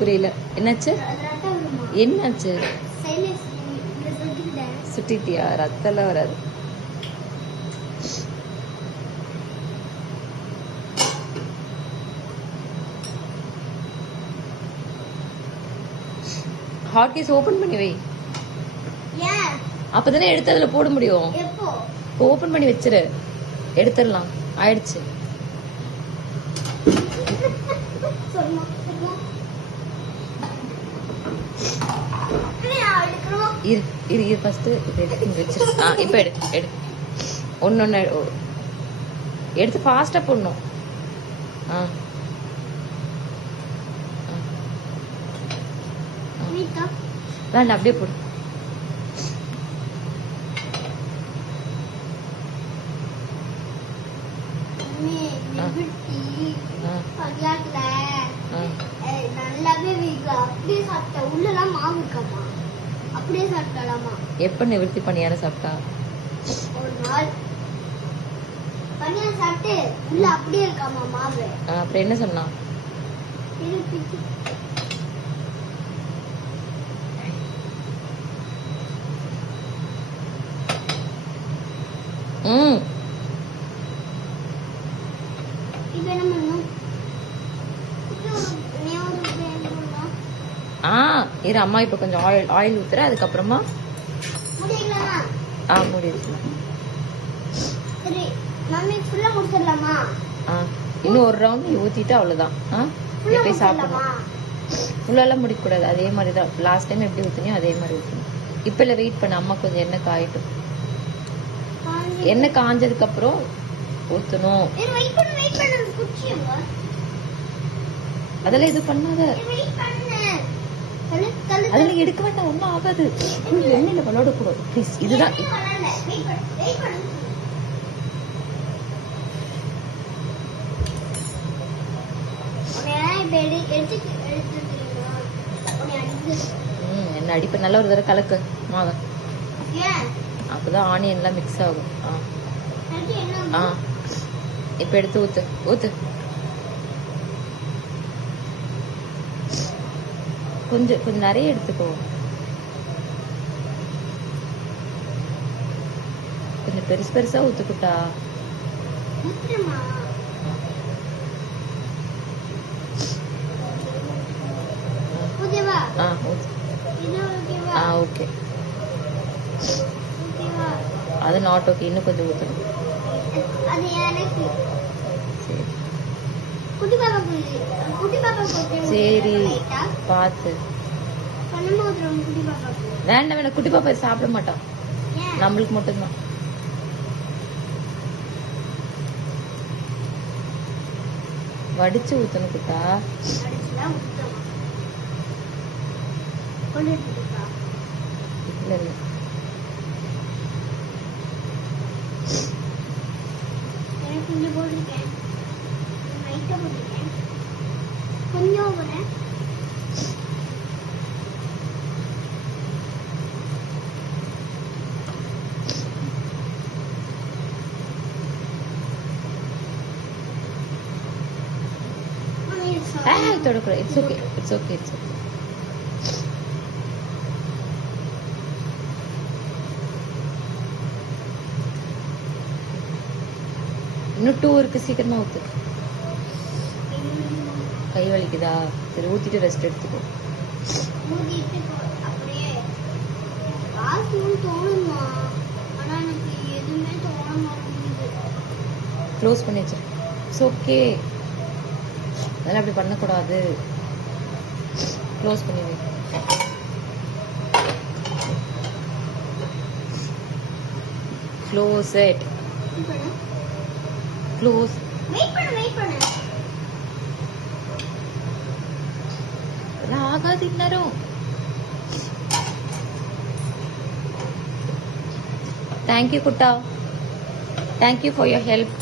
புரியல. என்னாச்சு? என்னாச்சு? சுட்டிட்டியா? ரத்தம்லாம் வராது. ஹாட் கேஸ் ஓபன் பண்ணி வை. அப்பதானே எடுத்து அதுல போட முடியும். ஓபன் பண்ணி வச்சிரு, எடுத்துடலாம். ஆயிடுச்சு. இரு இரு இரு ஃபர்ஸ்ட் இதை எடுத்து வச்சிரு. இப்போ எடு ஒன்று எடுத்து ஃபாஸ்ட்டாக போடணும். வேண்டாம், அப்படியே போடு. எப்ப நிவர்த்தி பண்ணியார சாப்பிட்டா? ஒரு நாள் பனியா சாப்பிட்டு உள்ள அப்படியே இருக்காமா மாவு. அப்புறம் என்ன சொன்னா? இரு அம்மா இப்ப கொஞ்சம் ஆயில் ஊத்துற, அதுக்கப்புறமா முடிக்கலாம். இன்னும் ஒரு ரவுண்ட் ஊத்திட்டு அவ்வளவுதான். போய் சாப்பிடணும். ஃபுல்லாலாம் முடிக்கக்கூடாது. அதே மாதிரி தான் லாஸ்ட் டைம் எப்படி ஊற்றினியோ அதே மாதிரி ஊற்றணும். இப்போ இல்லை, வெயிட் பண்ண. அம்மா கொஞ்சம் எண்ணெய் காயட்டும். எண்ணெய் காஞ்சதுக்கு அப்புறம் ஊற்றணும். அதெல்லாம் இது பண்ணாத. அதெல்லாம் எடுக்க வேண்டாம், ஒன்றும் ஆகாது. எண்ணெயில் விளையாடக்கூடாது ப்ளீஸ். இதுதான் என்ன அடிப்ப. நல்ல ஒரு தடவை கலக்கு மாவை, அப்பதான் ஆனியன்லாம் மிக்ஸ் ஆகும். இப்ப எடுத்து ஊத்து ஊத்து. கொஞ்சம் கொஞ்சம் நிறைய எடுத்துக்கோ. கொஞ்சம் பெருசு பெருசா ஊத்துக்கிட்டா. ஓகே, அது நாட் ஓகே. இன்னும் கொஞ்சம் ஊற்றணும். சரி பார்த்து. வேண்டாம் வேண்டாம், குட்டி பாப்பா சாப்பிட மாட்டான், நம்மளுக்கு மட்டும்தான். வடிச்சு ஊத்தணும் குட்டா. இல்ல இல்ல, கொஞ்சம் தொடக்கூடாது. It's okay, it's okay, it's okay. இன்னும் 2 இருக்கு, சீக்கிரமா ஊத்து. கை வலிக்குதா? சரி ஊத்திட்டு ரெஸ்ட் எடுத்துக்கோ. க்ளோஸ் பண்ணி வச்சிரு. இட்ஸ் ஓகே, அதெல்லாம் அப்படி பண்ணக்கூடாது. க்ளோஸ் பண்ணி வை. Close it. க்ளோஸ். ஆகாது இந்நேரம். Thank you Gutta, thank you for your help.